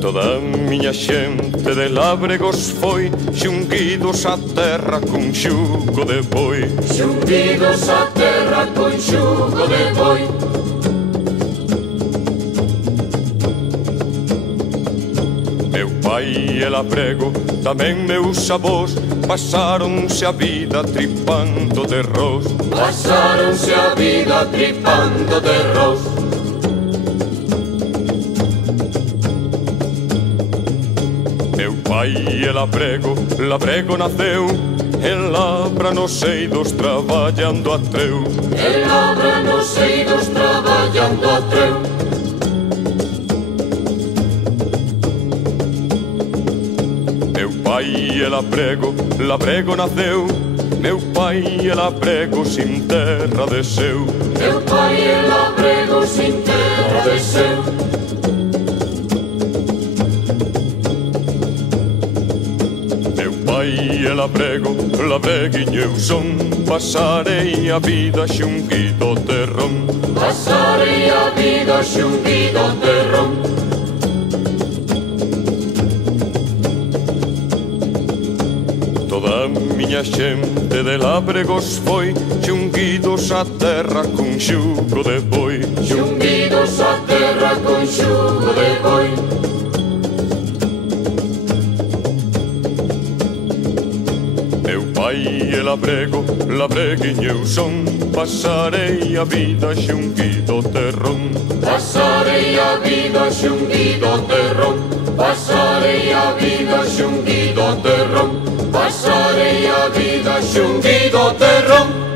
Toda a miña xente de lábregos foi xunguidos á terra cun xugo de boi. Xunguidos á terra con xugo de boi. Meu pai e labrego, tamén meus avós, pasáronse a vida tripando de ros. Pasáronse a vida tripando de ros. Meu pai e labrego, labrego naceu en labra nos eidos traballando a treu. En labra nos eidos traballando a treu. Meu pai e labrego, labrego naceu. Meu pai e labrego sin terra desceu. Meu pai e labrego sin terra desceu. Meu pai e labrego, labreguiño eu son. Pasarei a vida xunguido terrón. Pasarei a vida xunguido terrón. Toda a miña xente de lábregos foi xunguidos á terra cun xugo de boi. Xunguidos á terra con xugo de boi. Meu pai e labrego, labreguiño eu son. Pasarei a vida xunguido terrón. Pasarei a vida xunguido terrón. Pasarei a vida xunguido terrón. Pasarei a vida xunguido terrón.